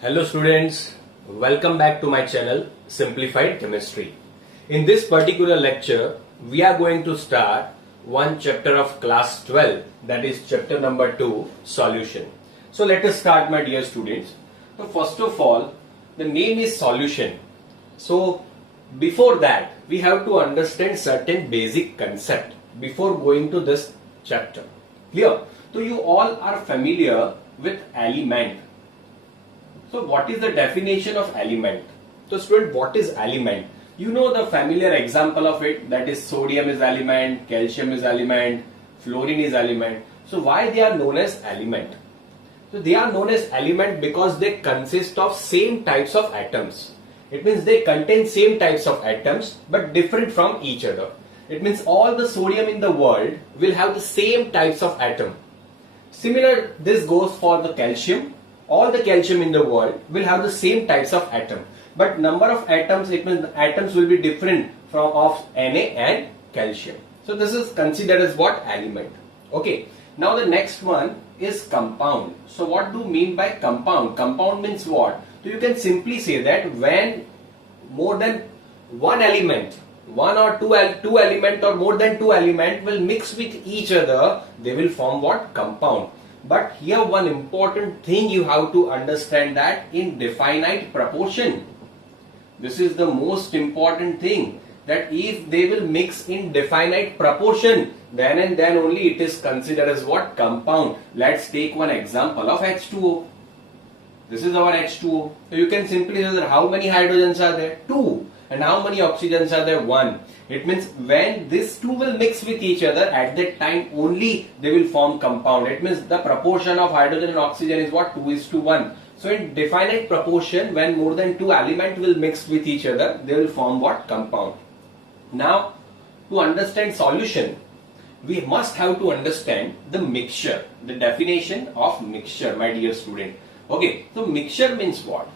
Hello students, welcome back to my channel Simplified Chemistry. In this particular lecture, we are going to start one chapter of class 12, that is chapter number 2, solution. So let us start, my dear students. So first of all, the name is solution. So before that, we have to understand certain basic concept before going to this chapter. Clear? So you all are familiar with element. So what is the definition of element? So student, what is element? You know the familiar example of it, that is sodium is element, calcium is element, fluorine is element. So why they are known as element? So they are known as element because they consist of same types of atoms. It means they contain same types of atoms but different from each other. It means all the sodium in the world will have the same types of atom. Similar, this goes for the calcium. All the calcium in the world will have the same types of atom, but number of atoms, it means the atoms will be different from of Na and calcium. So this is considered as what? Element. Okay. Now the next one is compound. So what do you mean by compound? Compound means what? So you can simply say that when more than one element, one or two element or more than two element will mix with each other, they will form what? Compound. But here one important thing you have to understand, that in definite proportion. This is the most important thing, that if they will mix in definite proportion, then and then only it is considered as what? Compound. Let's take one example of H2O. This is our H2O. So you can simply say that how many hydrogens are there? 2. And how many oxygens are there? 1. It means when these two will mix with each other, at that time only they will form compound. It means the proportion of hydrogen and oxygen is what? 2:1. So in definite proportion, when more than two elements will mix with each other, they will form what? Compound. Now, to understand solution, we must have to understand the mixture, the definition of mixture, my dear student. Okay, so mixture means what?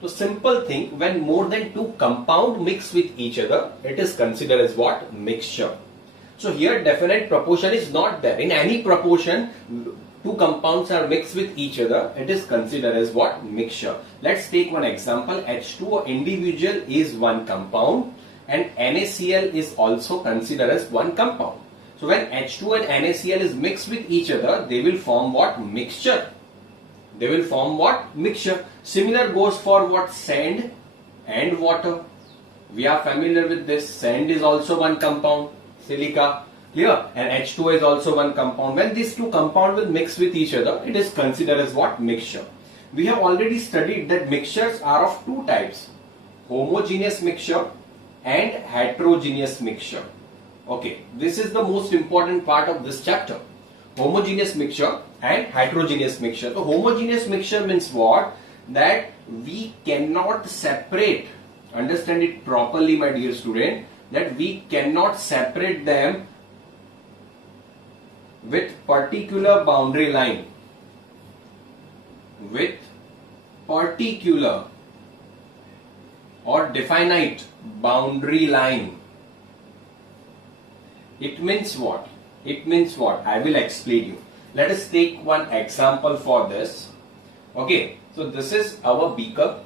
So simple thing, when more than two compound mix with each other, it is considered as what? Mixture. So here definite proportion is not there. In any proportion, two compounds are mixed with each other, it is considered as what? Mixture. Let's take one example. H2O individual is one compound and NaCl is also considered as one compound. So when H2O and NaCl is mixed with each other, they will form what? Mixture. They will form what? Mixture. Similar goes for what? Sand and water. We are familiar with this. Sand is also one compound. Silica. Clear? And H2O is also one compound. When these two compounds will mix with each other, it is considered as what? Mixture. We have already studied that mixtures are of two types. Homogeneous mixture and heterogeneous mixture. Okay. This is the most important part of this chapter. Homogeneous mixture and heterogeneous mixture. So homogeneous mixture means what? That we cannot separate, understand it properly, my dear student, that we cannot separate them with particular boundary line. With particular or definite boundary line. It means what? It means what? I will explain you. Let us take one example for this. Okay, so this is our beaker.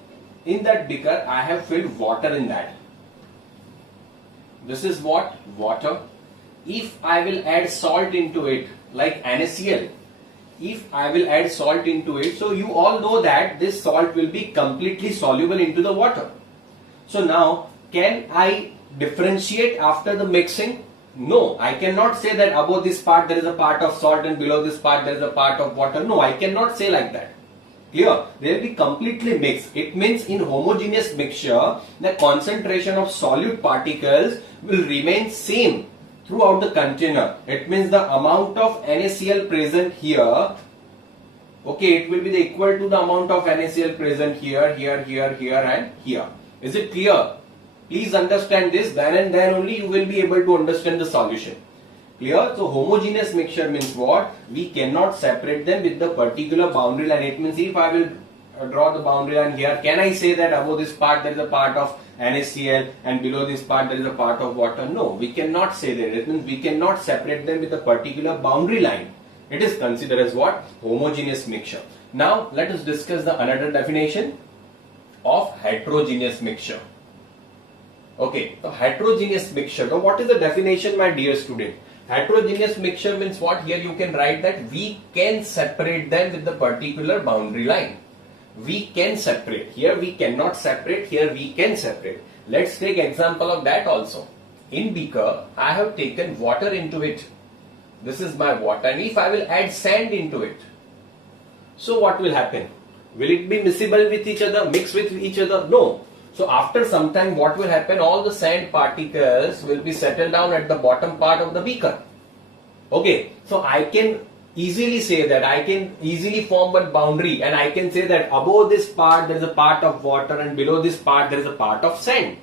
In that beaker, I have filled water in that. This is what? Water. If I will add salt into it, like NaCl, if I will add salt into it, so you all know that this salt will be completely soluble into the water. So now, can I differentiate after the mixing? No, I cannot say that above this part there is a part of salt and below this part there is a part of water. No, I cannot say like that. Clear? They will be completely mixed. It means in homogeneous mixture, the concentration of solute particles will remain same throughout the container. It means the amount of NaCl present here, okay, it will be equal to the amount of NaCl present here, here, here, here and here. Is it clear? Please understand this, then and then only you will be able to understand the solution. Clear? So homogeneous mixture means what? We cannot separate them with the particular boundary line. It means if I will draw the boundary line here, can I say that above this part there is a part of NaCl and below this part there is a part of water? No, we cannot say that. It means we cannot separate them with a particular boundary line. It is considered as what? Homogeneous mixture. Now let us discuss the another definition of heterogeneous mixture. Okay, so heterogeneous mixture. Now what is the definition, my dear student? Heterogeneous mixture means what? Here you can write that we can separate them with the particular boundary line. We can separate. Here we cannot separate. Here we can separate. Let's take example of that also. In beaker, I have taken water into it. This is my water, and if I will add sand into it, so what will happen? Will it be miscible with each other, mix with each other? No. So after some time, what will happen? All the sand particles will be settled down at the bottom part of the beaker. Okay, so I can easily say that, I can easily form one boundary, and I can say that above this part there is a part of water and below this part there is a part of sand.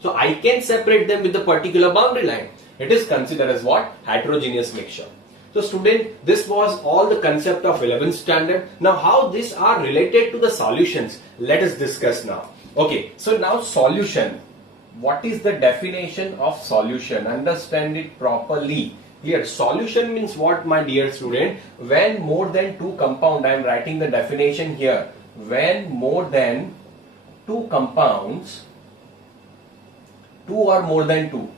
So I can separate them with the particular boundary line. It is considered as what? Heterogeneous mixture. So student, this was all the concept of 11th standard. Now how these are related to the solutions, let us discuss now. Okay, so now solution. What is the definition of solution? Understand it properly. Here, solution means what, my dear student? When more than two compounds, I am writing the definition here. When more than two compounds, two or more than two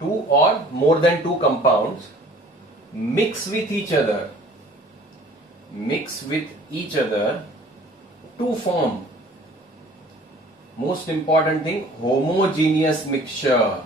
or more than two compounds mix with each other to form, most important thing, homogeneous mixture.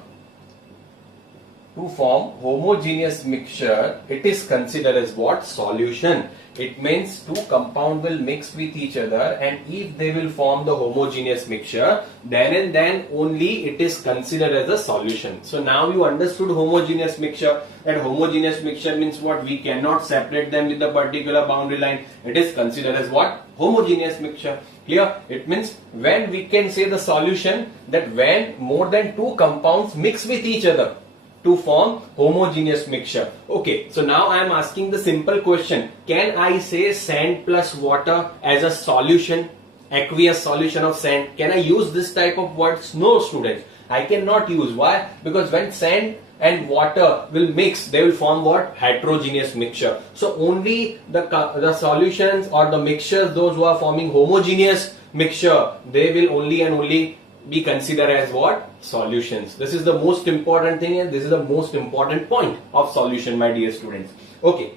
To form homogeneous mixture, it is considered as what? Solution. It means two compounds will mix with each other, and if they will form the homogeneous mixture, then and then only it is considered as a solution. So now you understood homogeneous mixture, and homogeneous mixture means what? We cannot separate them with a particular boundary line. It is considered as what? Homogeneous mixture. Clear? It means when we can say the solution, that when more than two compounds mix with each other to form homogeneous mixture. Okay, so now I am asking the simple question. Can I say sand plus water as a solution, aqueous solution of sand? Can I use this type of words? No, students, I cannot use. Why? Because when sand and water will mix, they will form what? Heterogeneous mixture. So only the solutions or the mixtures, those who are forming homogeneous mixture, they will only and only be considered as what? Solutions. This is the most important thing, and this is the most important point of solution, my dear students. Okay,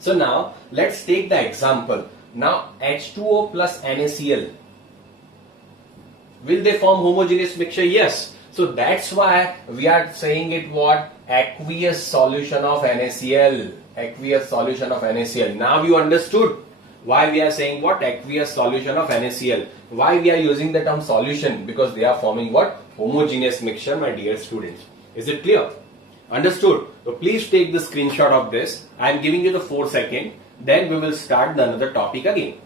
so now let's take the example. Now H2O plus NaCl, will they form homogeneous mixture? Yes. So that's why we are saying it what? Aqueous solution of NaCl. Aqueous solution of NaCl. Now you understood why we are saying what? Aqueous solution of NaCl. Why we are using the term solution? Because they are forming what? Homogeneous mixture, my dear students. Is it clear? Understood? So please take the screenshot of this. I am giving you the 4 seconds. Then we will start the another topic again.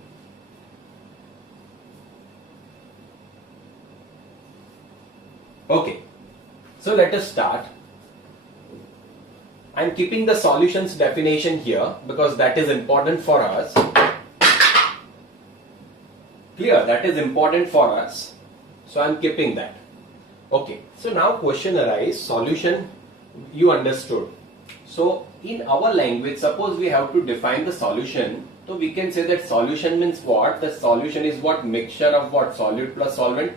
Okay. So let us start. I am keeping the solutions definition here because that is important for us. Clear? That is important for us. So I am keeping that. Okay. So now question arises. Solution, you understood. So in our language, suppose we have to define the solution. So we can say that solution means what? The solution is what? Mixture of what? Solute plus solvent.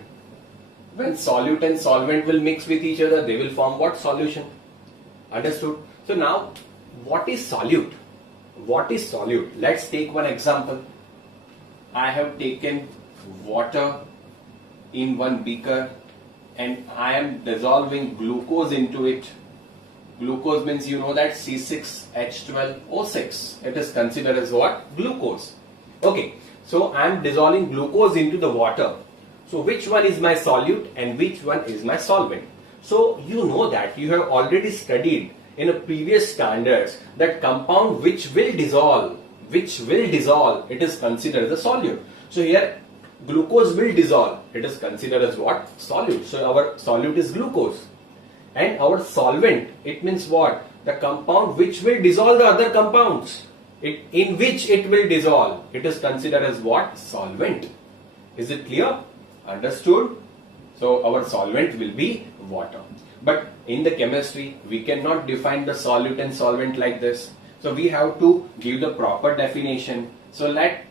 When solute and solvent will mix with each other, they will form what? Solution. Understood? So now, what is solute? What is solute? Let's take one example. I have taken water in one beaker and I am dissolving glucose into it. Glucose means you know that C6H12O6. It is considered as what? Glucose. Okay. So I am dissolving glucose into the water. So which one is my solute and which one is my solvent? So you know that you have already studied in a previous standards that compound which will dissolve, it is considered as a solute. So here glucose will dissolve, it is considered as what? Solute. So our solute is glucose. And our solvent, it means what? The compound which will dissolve the other compounds, in which it will dissolve, it is considered as what? Solvent. Is it clear? Understood? So our solvent will be water. But in the chemistry, we cannot define the solute and solvent like this. So we have to give the proper definition. So let's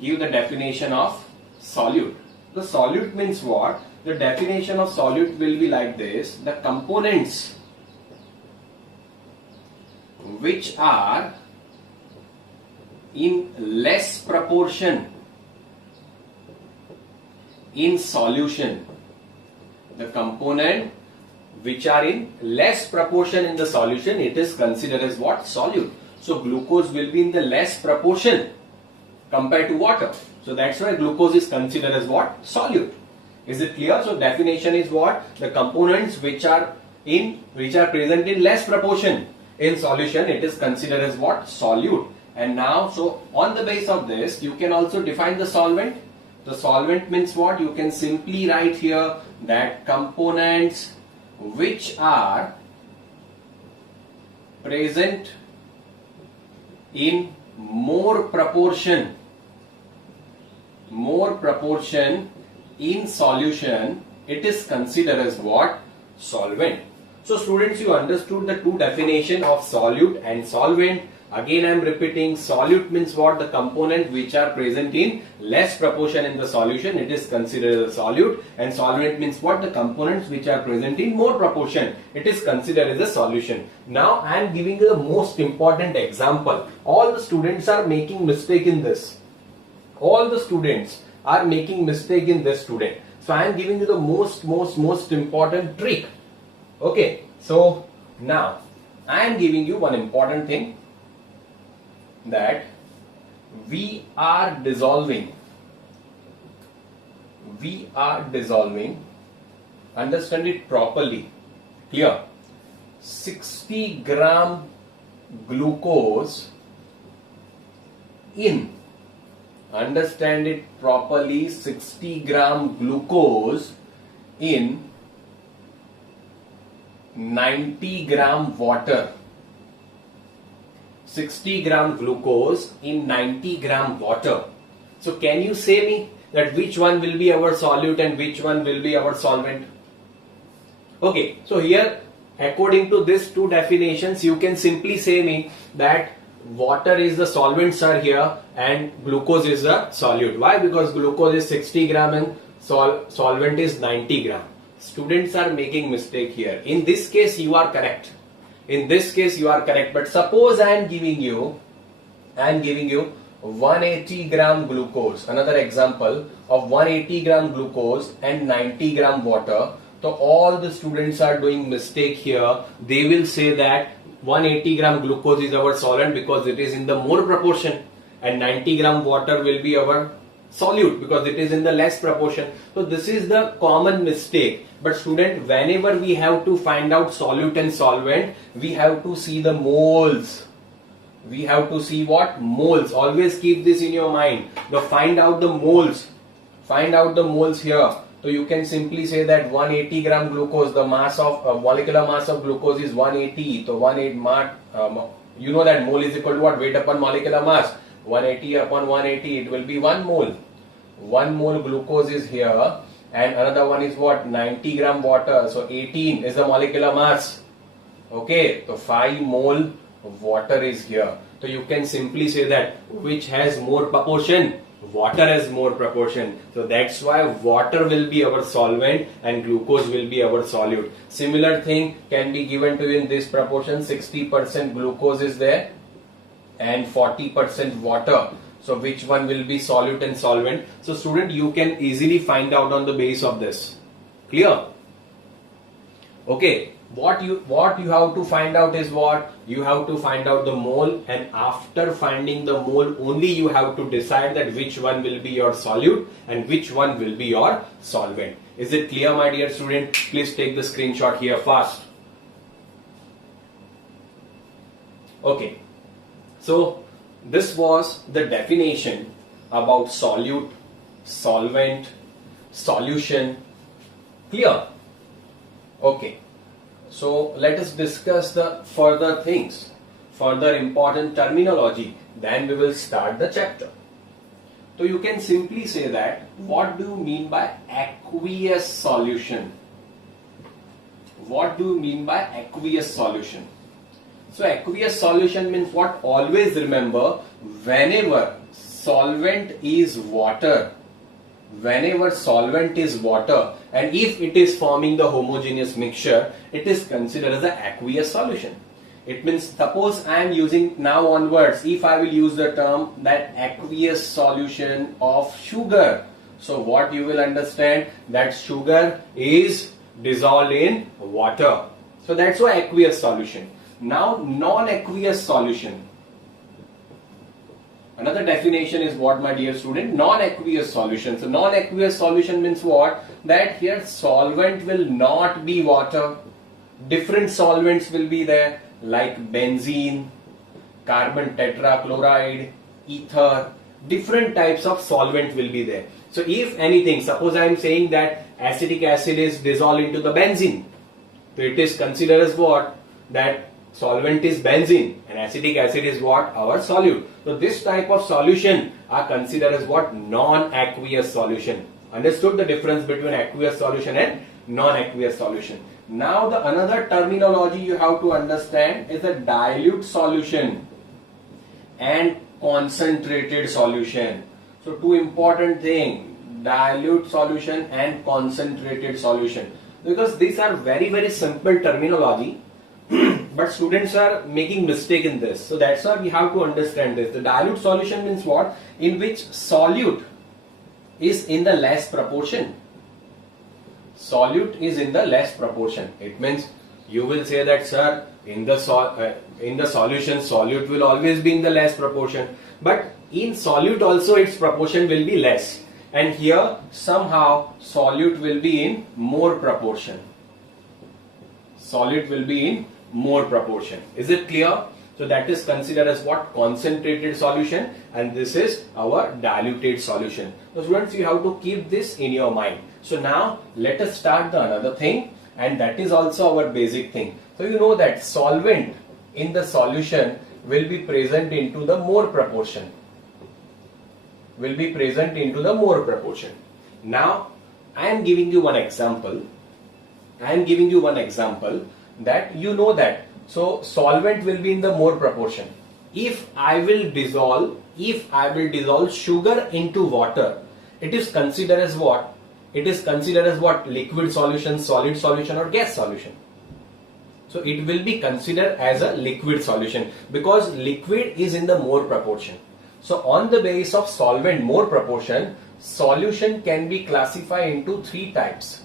give the definition of solute. The solute means what? The definition of solute will be like this: the components which are in less proportion in solution. The component which are in less proportion in the solution, it is considered as what? Solute. So glucose will be in the less proportion compared to water. So that's why glucose is considered as what? Solute. Is it clear? So definition is what? The components which are present in less proportion in solution, it is considered as what? Solute. And now, so on the basis of this, you can also define the solvent. The solvent means what? You can simply write here that components which are present in more proportion in solution, it is considered as what? Solvent. So students, you understood the two definitions of solute and solvent. Again I am repeating, solute means what? The component which are present in less proportion in the solution, it is considered as a solute. And solvent means what? The components which are present in more proportion, it is considered as a solution. Now I am giving you the most important example. All the students are making mistake in this. All the students are making mistake in this, student. So I am giving you the most important trick. Okay, so now I am giving you one important thing, that we are dissolving, understand it properly. Here 60 gram glucose in, understand it properly, 60 gram glucose in 90 gram water. 60 gram glucose in 90 gram water. So can you say me that which one will be our solute and which one will be our solvent? Okay, so here according to these two definitions, you can simply say me that water is the solvent, sir, here, and glucose is the solute. Why? Because glucose is 60 gram and solvent is 90 gram. Students are making mistake here. In this case you are correct. In this case you are correct, but suppose I am giving you 180 gram glucose, another example of 180 gram glucose and 90 gram water. So all the students are doing mistake here. They will say that 180 gram glucose is our solvent because it is in the more proportion, and 90 gram water will be our solute because it is in the less proportion. So this is the common mistake. But student, whenever we have to find out solute and solvent, we have to see the moles. We have to see what? Moles. Always keep this in your mind. Now find out the moles. Find out the moles here. So you can simply say that 180 gram glucose, the mass of molecular mass of glucose is 180. So you know that mole is equal to what? Weight upon molecular mass. 180 upon 180, it will be 1 mole. 1 mole glucose is here, and another one is what? 90 gram water. So 18 is the molecular mass. Okay, so 5 mole water is here. So you can simply say that which has more proportion? Water has more proportion. So that's why water will be our solvent and glucose will be our solute. Similar thing can be given to you in this proportion. 60% glucose is there and 40% water. So which one will be solute and solvent? So student, you can easily find out on the basis of this. Clear? Okay. What you have to find out is what? You have to find out the mole, and after finding the mole only you have to decide that which one will be your solute and which one will be your solvent. Is it clear, my dear student? Please take the screenshot here fast. Okay. So this was the definition about solute, solvent, solution. Clear? Okay. So let us discuss the further things, further important terminology. Then we will start the chapter. So you can simply say that what do you mean by aqueous solution? What do you mean by aqueous solution? So aqueous solution means what? Always remember, whenever solvent is water, and if it is forming the homogeneous mixture, it is considered as an aqueous solution. It means, suppose I am using now onwards, if I will use the term that aqueous solution of sugar, so what you will understand, that sugar is dissolved in water. So that's why aqueous solution. Now non-aqueous solution. Another definition is what, my dear student? Non-aqueous solution. So non-aqueous solution means what? That here solvent will not be water. Different solvents will be there, like benzene, carbon tetrachloride, ether. Different types of solvent will be there. So if anything, suppose I am saying that acetic acid is dissolved into the benzene, so it is considered as what? That solvent is benzene and acetic acid is what? Our solute. So this type of solution are considered as what? Non-aqueous solution. Understood the difference between aqueous solution and non-aqueous solution. Now the another terminology you have to understand is a dilute solution and concentrated solution. So two important things, dilute solution and concentrated solution, because these are very simple terminology but students are making mistake in this. So that's why we have to understand this. The dilute solution means what? In which solute is in the less proportion. Solute is in the less proportion. It means you will say that, sir, in the solution solute will always be in the less proportion, but in solute also its proportion will be less, and here somehow solute will be in more proportion. Solute will be in more proportion. Is it clear? So that is considered as what? Concentrated solution, and this is our diluted solution. So students, you have to keep this in your mind. So now let us start the another thing, and that is also our basic thing. So you know that solvent in the solution will be present into the more proportion. Now I am giving you one example. That you know that. So solvent will be in the more proportion. If I will dissolve sugar into water, it is considered as what? Liquid solution, solid solution, or gas solution. So it will be considered as a liquid solution because liquid is in the more proportion. So on the basis of solvent more proportion, solution can be classified into three types.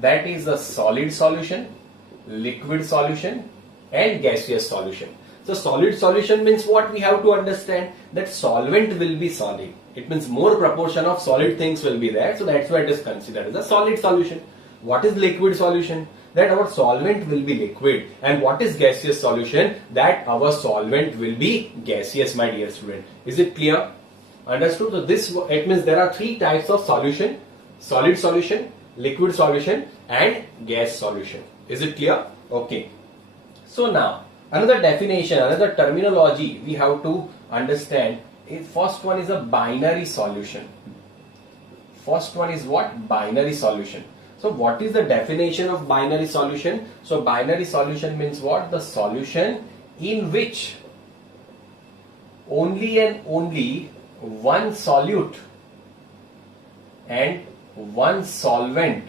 That is the solid solution, liquid solution, and gaseous solution. So solid solution means what? We have to understand that solvent will be solid. It means more proportion of solid things will be there. So that's why it is considered as a solid solution. What is liquid solution? That our solvent will be liquid. And what is gaseous solution? That our solvent will be gaseous, my dear student. Is it clear? Understood? So this, it means there are three types of solution: solid solution, liquid solution, and gas solution. Is it clear? Okay. So now another definition, another terminology we have to understand. First one is a binary solution. First one is what? Binary solution. So what is the definition of binary solution? So binary solution means what? The solution in which only and only one solute and one solvent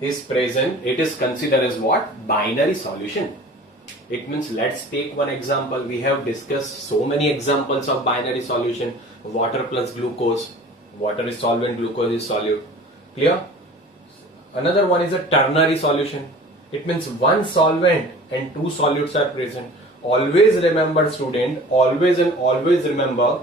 is present. It is considered as what? Binary solution. It means, let's take one example. We have discussed so many examples of binary solution. Water plus glucose. Water is solvent, glucose is solute. Clear? Another one is a ternary solution. It means one solvent and two solutes are present. Always remember, student, always remember,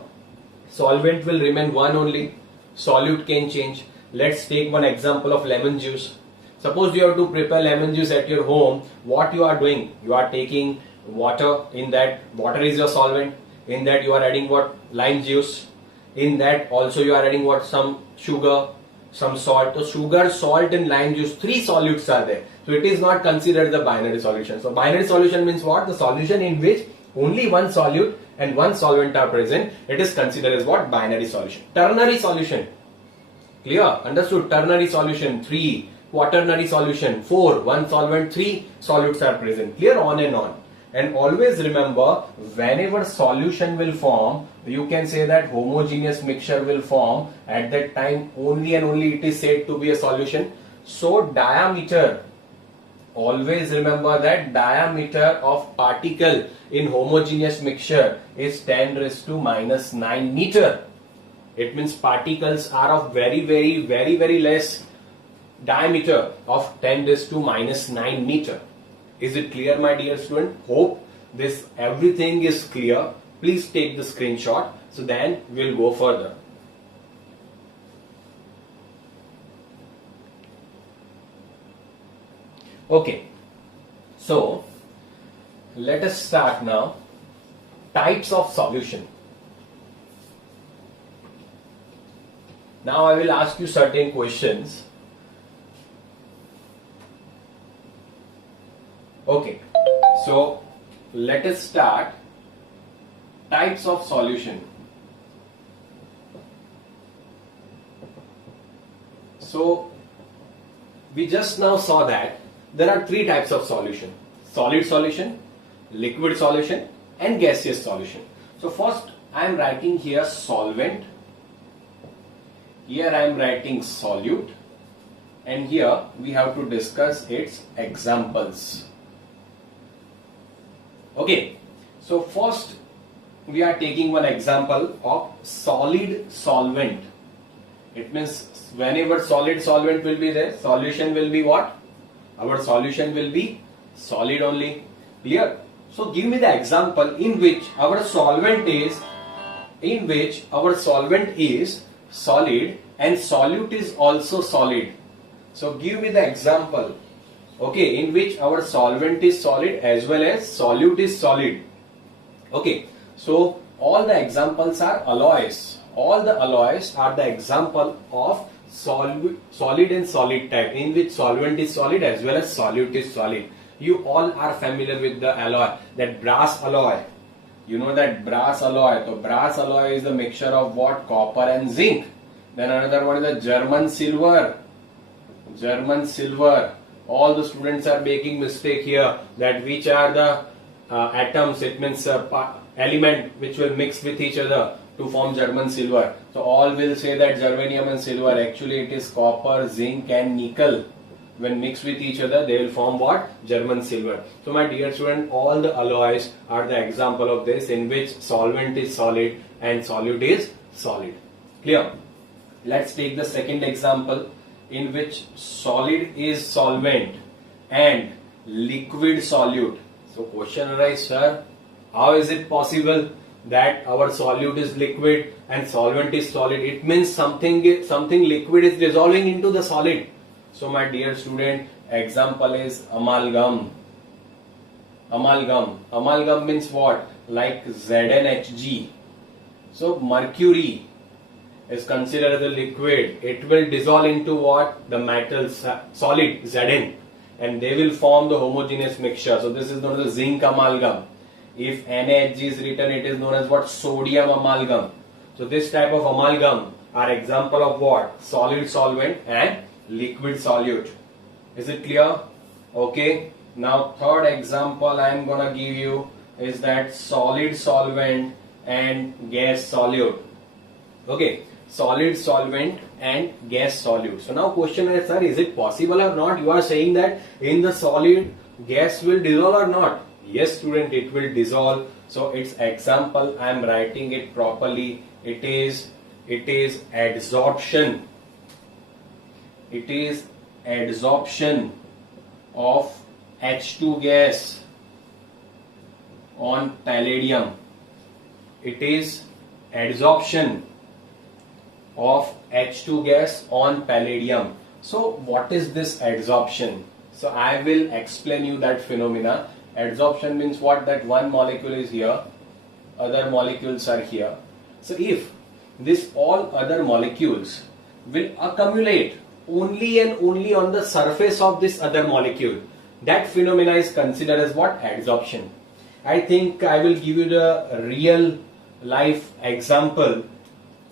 solvent will remain one only. Solute can change. Let's take one example of lemon juice. Suppose you have to prepare lemon juice at your home. What you are doing? You are taking water. In that, water is your solvent. In that you are adding what? Lime juice. In that also you are adding what? Some sugar, some salt. So sugar, salt, and lime juice, three solutes are there. So it is not considered the binary solution. So binary solution means what? The solution in which only one solute and one solvent are present. It is considered as what? Binary solution. Ternary solution. Clear? Understood? Ternary solution, three. quaternary solution, 4, 1 solvent, 3 solutes are present. Clear? On and on. And always remember, whenever solution will form, you can say that homogeneous mixture will form. At that time, only and only it is said to be a solution. So diameter, always remember that diameter of particle in homogeneous mixture is 10 raised to minus 9 meter. It means particles are of very less diameter of 10 raised to minus 9 meter. Is it clear, my dear student? Hope this everything is clear. Please take the screenshot. So then we'll go further. Okay. So let us start now. Types of solution. Now I will ask you certain questions. Okay, so let us start. Types of solution. So we just now saw that there are three types of solution: solid solution, liquid solution, and gaseous solution. So first I am writing here solvent, here I am writing solute, and here we have to discuss its examples. Okay, so first we are taking one example of solid solvent. It means whenever solid solvent will be there, solution will be what? Our solution will be solid only. Clear? So give me the example in which our solvent is solid and solute is also solid. So give me the example. Okay, in which our solvent is solid as well as solute is solid. Okay, so all the examples are alloys. All the alloys are the example of solid and solid type, in which solvent is solid as well as solute is solid. You all are familiar with the alloy, that brass alloy. You know that brass alloy. So brass alloy is the mixture of what? Copper and zinc. Then another one is the German silver. German silver. All the students are making mistake here, that which are the atoms, it means element which will mix with each other to form German silver. So all will say that germanium and silver, actually it is copper, zinc and nickel. When mixed with each other, they will form what? German silver. So my dear student, all the alloys are the example of this, in which solvent is solid and solute is solid. Clear? Let's take the second example, in which solid is solvent and liquid solute. So question arises, sir, how is it possible that our solute is liquid and solvent is solid? It means something liquid is dissolving into the solid. So my dear student, example is amalgam. Amalgam means what? Like ZnHg. So mercury is considered as a liquid. It will dissolve into what? The metal solid Zn, and they will form the homogeneous mixture. So this is known as the zinc amalgam. If NaHg is written, it is known as what? Sodium amalgam. So this type of amalgam are example of what? Solid solvent and liquid solute. Is it clear? Okay. Now third example I am gonna give you is that solid solvent and gas solute. Okay. Solid solvent and gas solute. So now question is, sir, is it possible or not? You are saying that in the solid gas will dissolve or not? Yes student, it will dissolve. So its example I am writing it properly. It is adsorption. It is adsorption of H2 gas on palladium. It is adsorption of H2 gas on palladium. So what is this adsorption? So I will explain you that phenomena. Adsorption means what? That one molecule is here, other molecules are here. So if this all other molecules will accumulate only and only on the surface of this other molecule, that phenomena is considered as what? Adsorption. I think I will give you the real life example.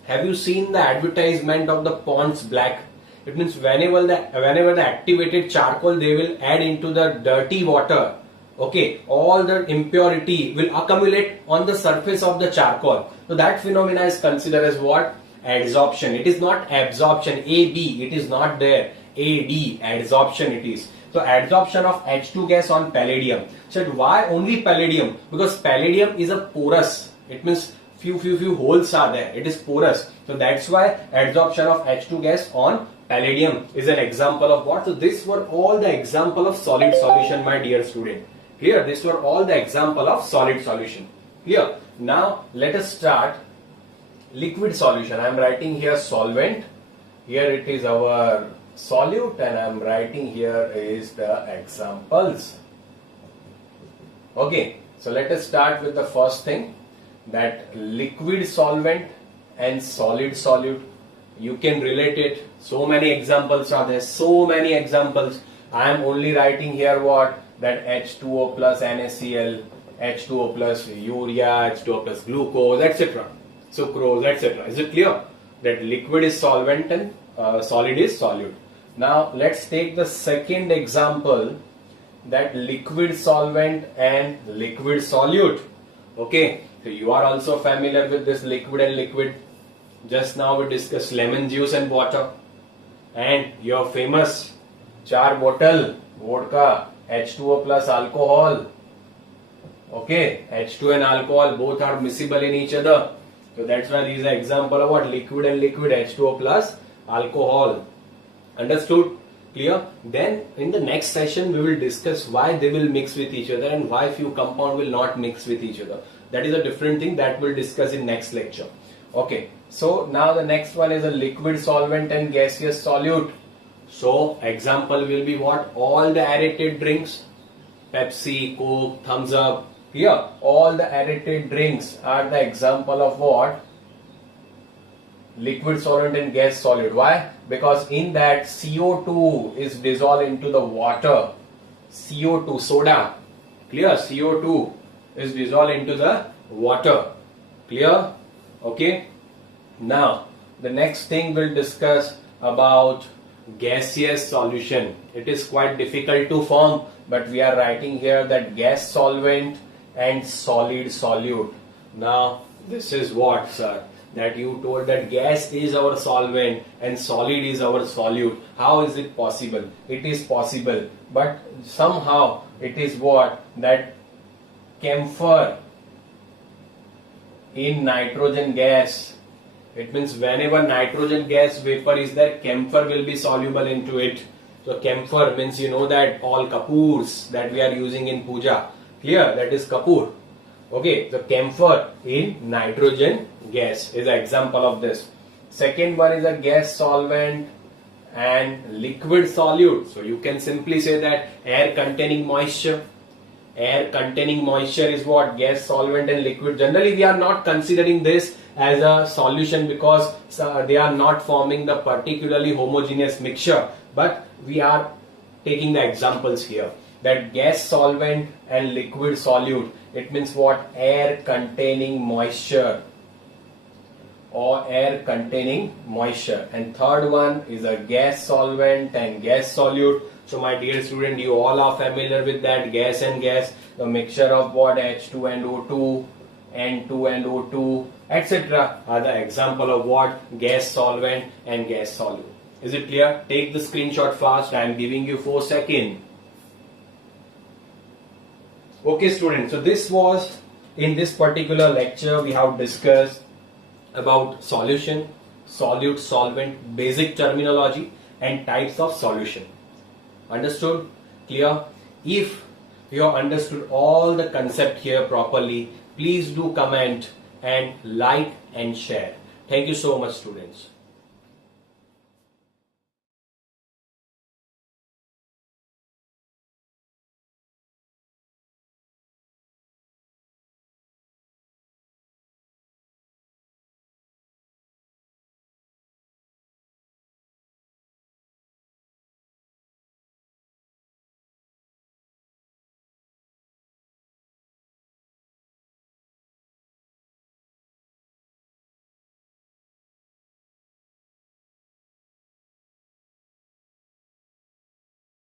Have you seen the advertisement of the Pond's Black? It means whenever the activated charcoal they will add into the dirty water, okay, all the impurity will accumulate on the surface of the charcoal. So that phenomena is considered as what? Adsorption. It is not absorption. AB, it is not there. AD, adsorption it is. So adsorption of H2 gas on palladium. So why only palladium? Because palladium is a porous. It means few holes are there. It is porous. So that's why adsorption of H2 gas on palladium is an example of what? So these were all the example of solid solution, my dear student. Clear? These were all the example of solid solution. Clear? Now let us start liquid solution. I am writing here solvent. Here it is our solute, and I am writing here is the examples. Okay, so let us start with the first thing, that liquid solvent and solid solute. You can relate it. So many examples are there. So many examples. I am only writing here what? That H2O plus NaCl, H2O plus urea, H2O plus glucose, etc. Sucrose, etc. Is it clear? That liquid is solvent and solid is solute. Now let's take the second example, that liquid solvent and liquid solute. Okay, so you are also familiar with this liquid and liquid. Just now we discussed lemon juice and water, and your famous 4 bottle vodka, H2O plus alcohol. Okay, H2 and alcohol both are miscible in each other. So that's why these are example of what? Liquid and liquid, H2O plus alcohol. Understood? Clear? Then in the next session we will discuss why they will mix with each other and why few compound will not mix with each other. That is a different thing that we'll discuss in next lecture. Okay, so now the next one is a liquid solvent and gaseous solute. So example will be what? All the aerated drinks, Pepsi, Coke, Thumbs Up. Here all the aerated drinks are the example of what? Liquid solvent and gas solute. Why? Because in that CO2 is dissolved into the water. CO2, soda. Clear? CO2 is dissolved into the water. Clear? Okay. Now the next thing we'll discuss about gaseous solution. It is quite difficult to form, but we are writing here that gas solvent and solid solute. Now this is what, sir? That you told that gas is our solvent and solid is our solute. How is it possible? It is possible, but somehow it is what? That camphor in nitrogen gas. It means whenever nitrogen gas vapor is there, camphor will be soluble into it. So camphor means, you know, that all kapoors that we are using in puja. Clear? That is kapoor. Okay, so camphor in nitrogen gas is an example of this. Second one is a gas solvent and liquid solute. So you can simply say that air containing moisture. Air containing moisture is what? Gas solvent and liquid. Generally we are not considering this as a solution because they are not forming the particularly homogeneous mixture, but we are taking the examples here. That gas solvent and liquid solute, it means what? Air containing moisture or air containing moisture. And third one is a gas solvent and gas solute. So my dear student, you all are familiar with that gas and gas, the mixture of what? H2 and O2, N2 and O2, etc. are the example of what? Gas solvent and gas solute. Is it clear? Take the screenshot fast. I am giving you 4 seconds. Okay students, so this was, in this particular lecture we have discussed about solution, solute, solvent, basic terminology and types of solution. Understood? Clear? If you have understood all the concept here properly, please do comment and like and share. Thank you so much students.